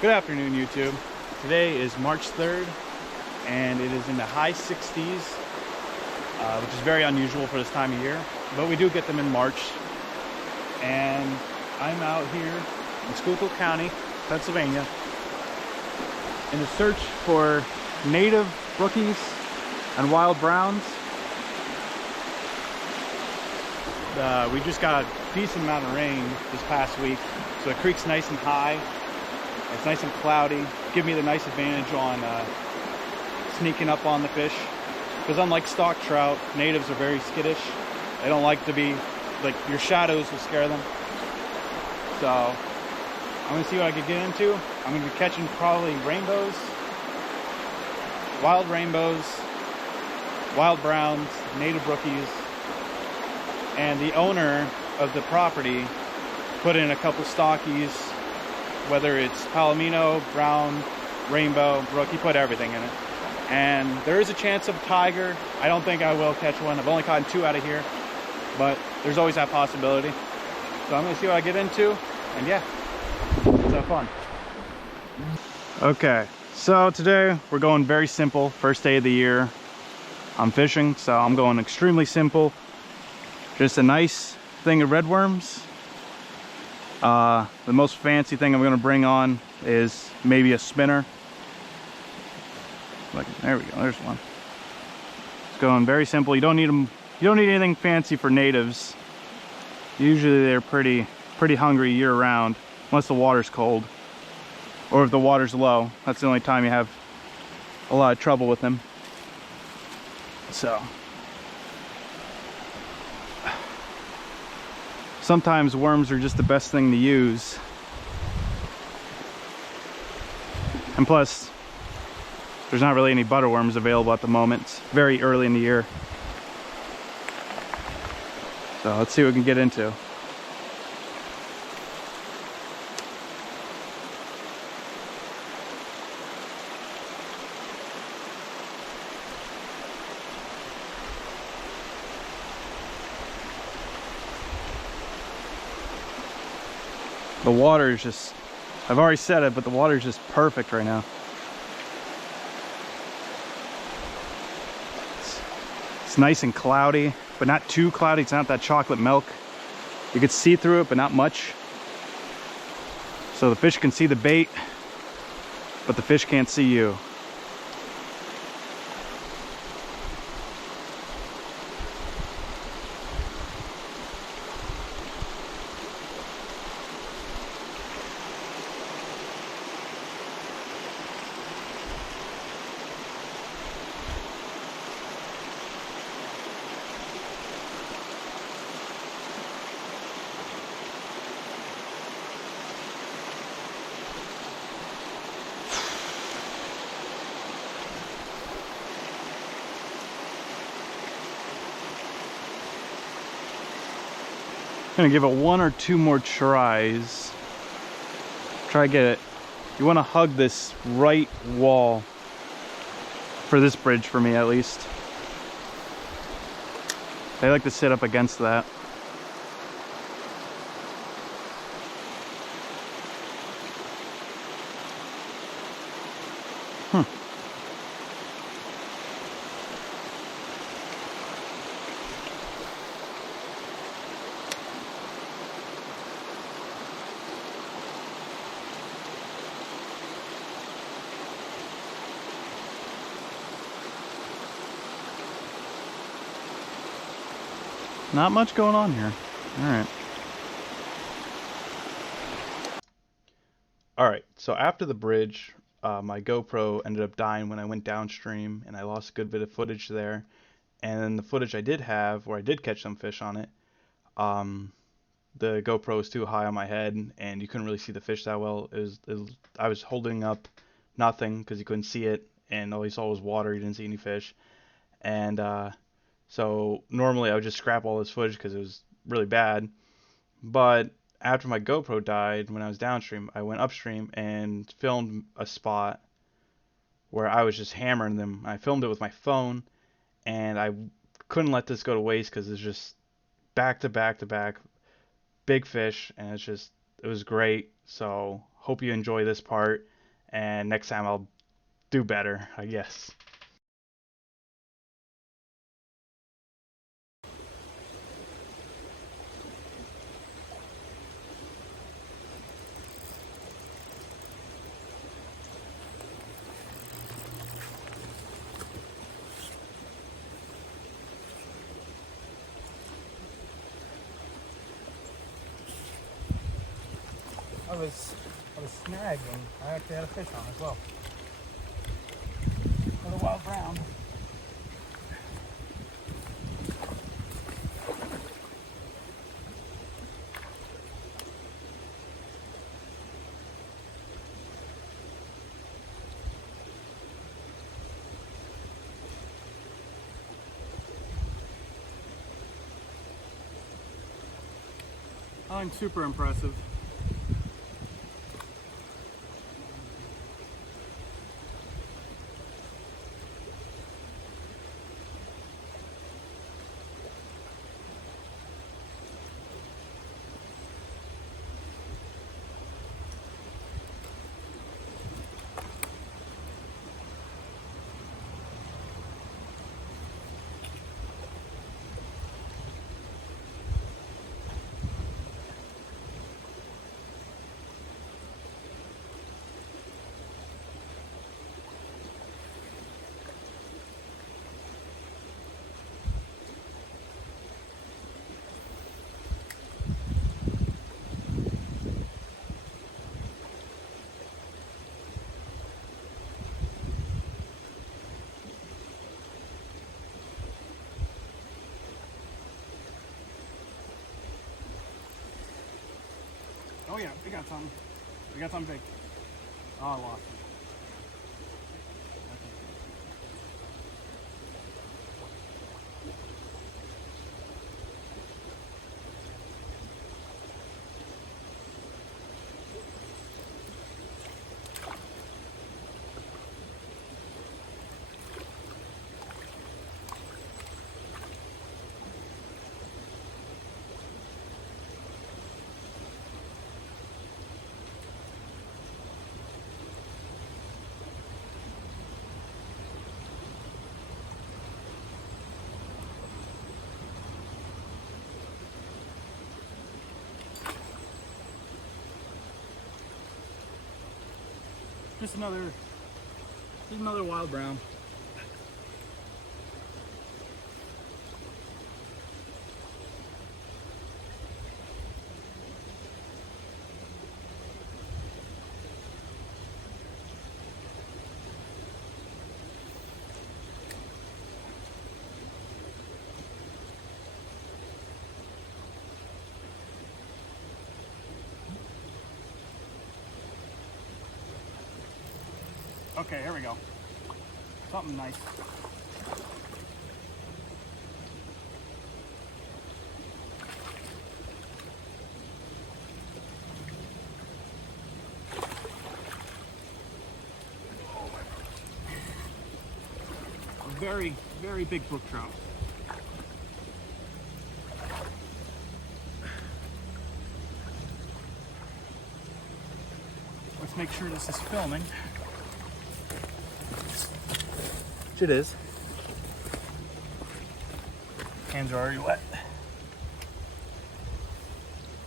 Good afternoon, YouTube. Today is March 3rd, and it is in the high 60s, which is very unusual for this time of year, but we do get them in March. And I'm out here in Schuylkill County, Pennsylvania, in a search for native brookies and wild browns. We just got a decent amount of rain this past week, so the creek's nice and high. It's nice and cloudy. Give me the nice advantage on sneaking up on the fish, because unlike stock trout, natives are very skittish. They don't like to be, like, your shadows will scare them. So I'm gonna see what I can get into. I'm gonna be catching probably rainbows, wild browns, native brookies, and the owner of the property put in a couple stockies, whether it's palomino, brown, rainbow, brook. He put everything in it. And there is a chance of tiger. I don't think I will catch one. I've only caught two out of here, but there's always that possibility. So I'm gonna see what I get into, and yeah, let's have fun. Okay, so today we're going very simple. First day of the year. I'm fishing, so I'm going extremely simple. Just a nice thing of red worms. The most fancy thing I'm going to bring on is maybe a spinner. Like, there we go, there's one. It's going very simple. You don't need them. You don't need anything fancy for natives. Usually they're pretty hungry year round, unless the water's cold, or if the water's low. That's the only time you have a lot of trouble with them. So sometimes worms are just the best thing to use. And plus, there's not really any butterworms available at the moment. It's very early in the year. So let's see what we can get into. The water is just, I've already said it, but the water is just perfect right now. It's nice and cloudy, but not too cloudy. It's not that chocolate milk. You can see through it, but not much. So the fish can see the bait, but the fish can't see you. Gonna give it one or two more tries. Try to get it. You want to hug this right wall for this bridge, for me at least. They like to sit up against that. Not much going on here. Alright, so after the bridge, my GoPro ended up dying when I went downstream, and I lost a good bit of footage there. And then the footage I did have, where I did catch some fish on it, the GoPro was too high on my head, and you couldn't really see the fish that well. I was holding up nothing because you couldn't see it, and all you saw was water. You didn't see any fish. And so normally I would just scrap all this footage because it was really bad. But after my GoPro died, when I was downstream, I went upstream and filmed a spot where I was just hammering them. I filmed it with my phone, and I couldn't let this go to waste because it's just back to back to back big fish, and it was great. So hope you enjoy this part, and next time I'll do better, I guess. I was snagged, and I actually had a fish on as well. Another wild brown. I'm super impressive. Oh yeah, we got something. We got something big. Oh, I lost it. Just another wild brown. Okay, here we go. Something nice. A very, very big brook trout. Let's make sure this is filming. Which it is. Hands are already wet.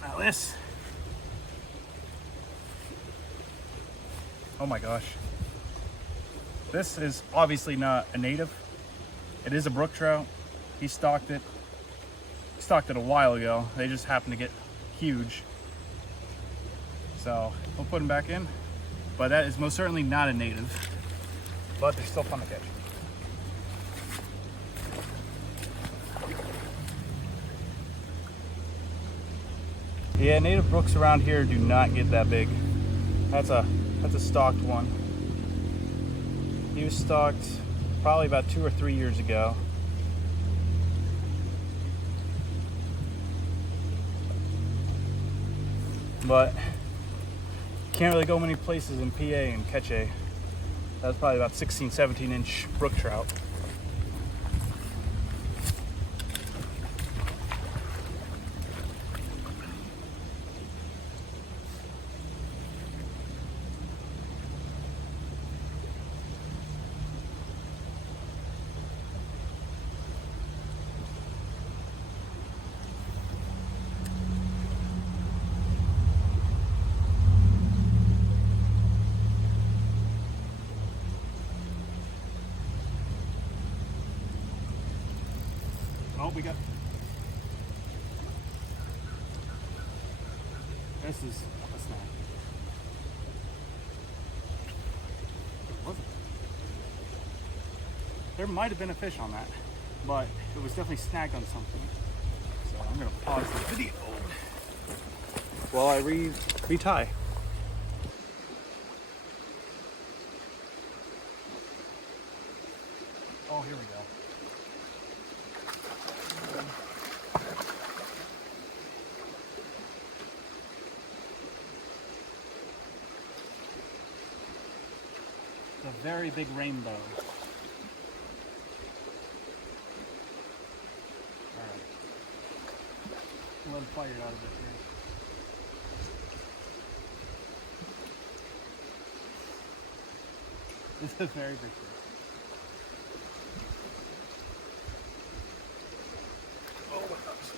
Now this. Oh my gosh. This is obviously not a native. It is a brook trout. He stocked it. He stocked it a while ago. They just happened to get huge. So we'll put him back in. But that is most certainly not a native. But they're still fun to catch. Yeah, native brooks around here do not get that big. That's a stocked one. He was stocked probably about 2 or 3 years ago. But can't really go many places in PA and catch a. That's probably about 16, 17 inch brook trout. we got. This is a snag. It wasn't. There might have been a fish on that, but it was definitely snagged on something. So I'm gonna pause the video while I retie. Oh, here we go. It's a very big rainbow. Alright. Let him fire out of it here. This is a very big fish. Oh my gosh.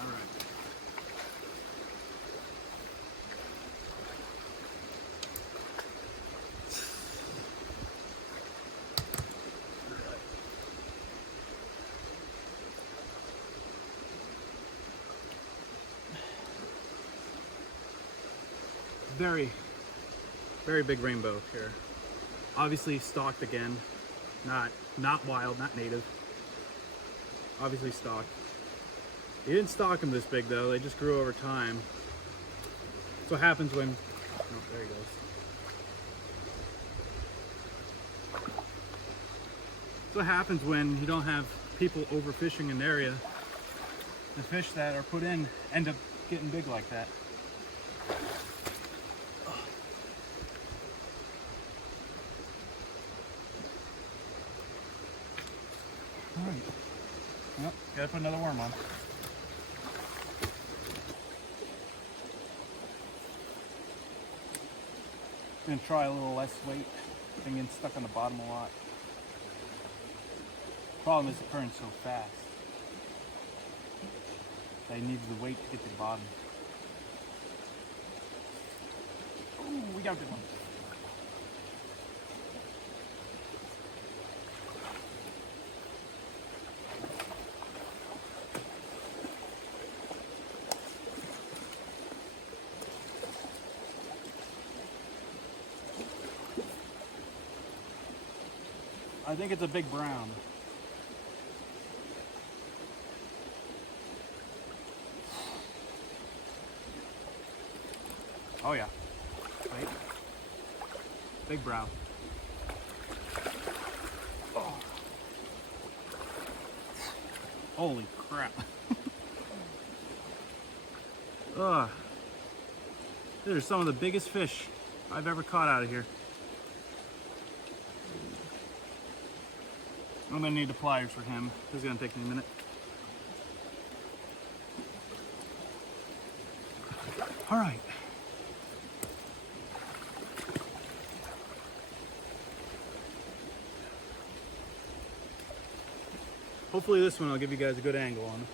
All right. Very, very big rainbow here. Obviously stalked again. Not wild, not native. Obviously stalked. You didn't stalk them this big though, they just grew over time. That's what happens when, oh, there he goes. That's what happens when you don't have people overfishing an area. The fish that are put in end up getting big like that. Alright. Yep, gotta put another worm on. Gonna try a little less weight. Been getting stuck on the bottom a lot. Problem is the current's so fast. I needed the weight to get to the bottom. Ooh, we got a good one. I think it's a big brown. Oh yeah. Right. Big brown. Oh. Holy crap. Ugh. These are some of the biggest fish I've ever caught out of here. I'm gonna need the pliers for him. This is gonna take me a minute. All right. Hopefully this one will give you guys a good angle on it.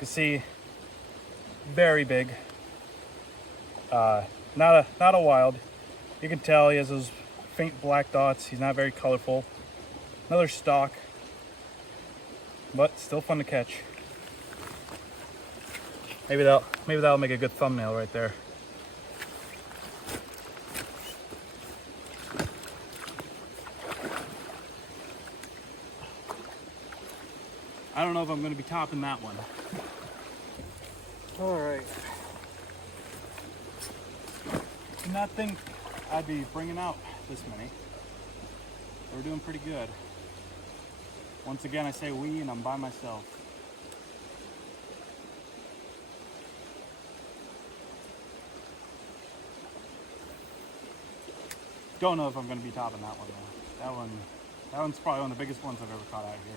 You see, very big. Not a wild. You can tell he has those faint black dots. He's not very colorful. Another stock, but still fun to catch. Maybe that'll make a good thumbnail right there. I don't know if I'm going to be topping that one. All right. Did not think I'd be bringing out this many. We're doing pretty good. Once again, I say we, and I'm by myself. Don't know if I'm going to be topping that one though. That one's probably one of the biggest ones I've ever caught out here.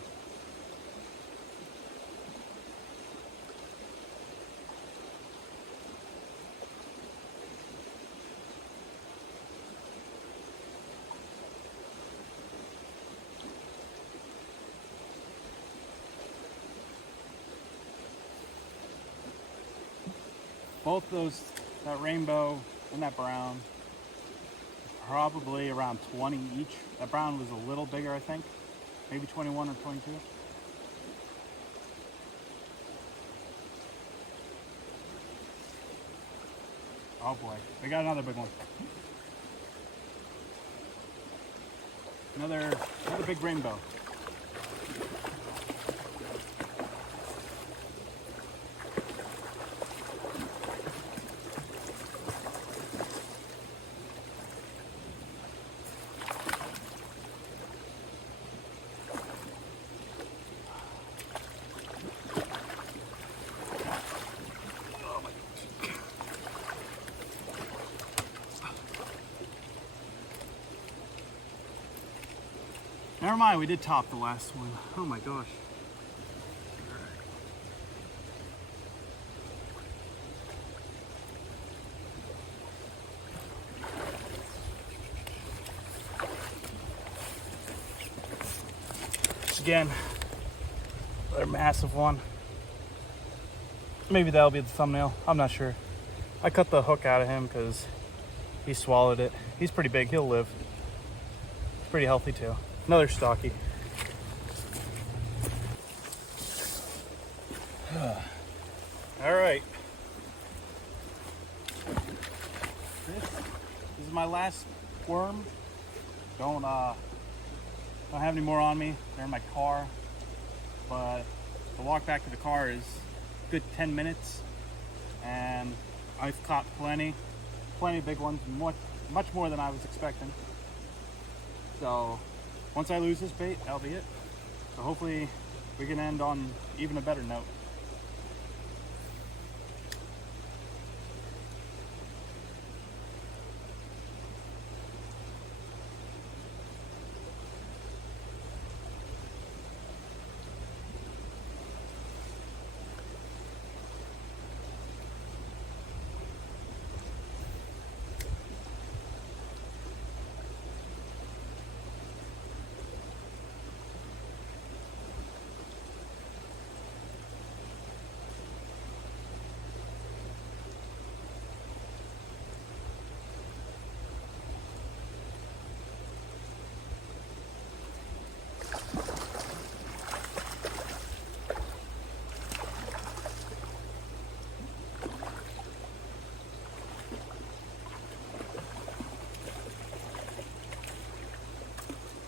Both those, that rainbow and that brown, probably around 20 each. That brown was a little bigger, I think. Maybe 21 or 22. Oh boy, we got another big one. Another big rainbow. Never mind, we did top the last one. Oh my gosh. Again, another massive one. Maybe that'll be the thumbnail. I'm not sure. I cut the hook out of him because he swallowed it. He's pretty big. He'll live. He's pretty healthy too. Another stocky. All right. This is my last worm. Don't have any more on me. They're in my car. But the walk back to the car is a good 10 minutes, and I've caught plenty of big ones, much more than I was expecting. So once I lose this bait, that'll be it. So hopefully we can end on even a better note.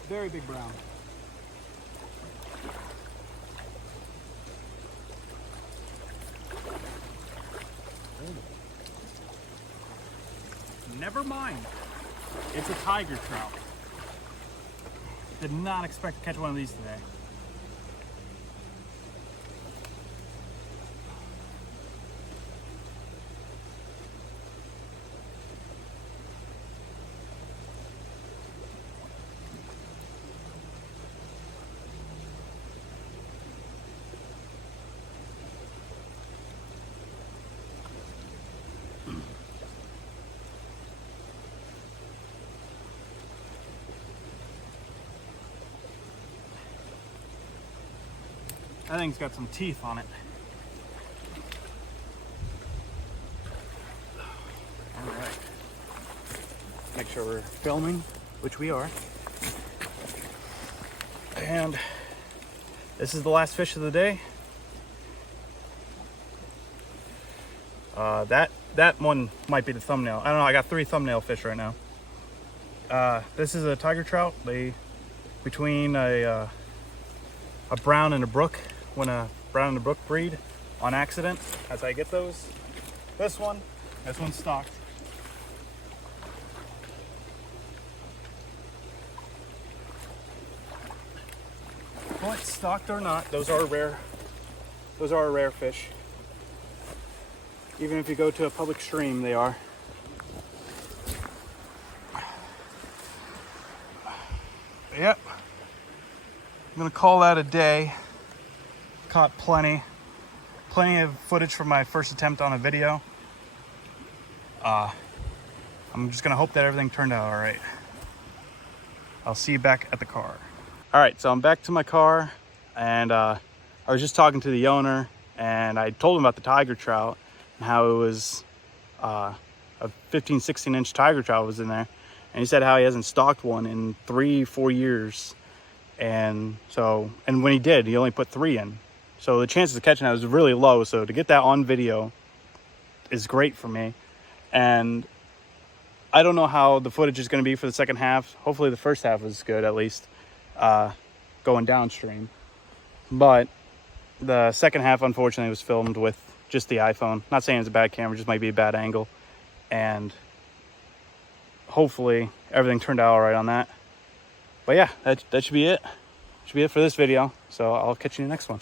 Very big brown. Never mind. It's a tiger trout. Did not expect to catch one of these today. That thing's got some teeth on it. All right. Make sure we're filming, which we are. And this is the last fish of the day. That one might be the thumbnail. I don't know, I got 3 thumbnail fish right now. This is a tiger trout. Between a brown and a brook, when a brown and a brook breed on accident. That's how I get those. This one's stocked. But stocked or not, those are a rare fish. Even if you go to a public stream, they are. Yep. I'm gonna call that a day. Caught plenty of footage from my first attempt on a video. I'm just gonna hope that everything turned out all right. I'll see you back at the car. All right, so I'm back to my car, and I was just talking to the owner, and I told him about the tiger trout and how it was a 15, 16-inch tiger trout was in there. And he said how he hasn't stalked one in 3-4 years. And when he did, he only put 3 in. So the chances of catching that was really low. So to get that on video is great for me. And I don't know how the footage is going to be for the second half. Hopefully the first half was good, at least, going downstream. But the second half, unfortunately, was filmed with just the iPhone. Not saying it's a bad camera, just might be a bad angle. And hopefully everything turned out all right on that. But yeah, that should be it. Should be it for this video. So I'll catch you in the next one.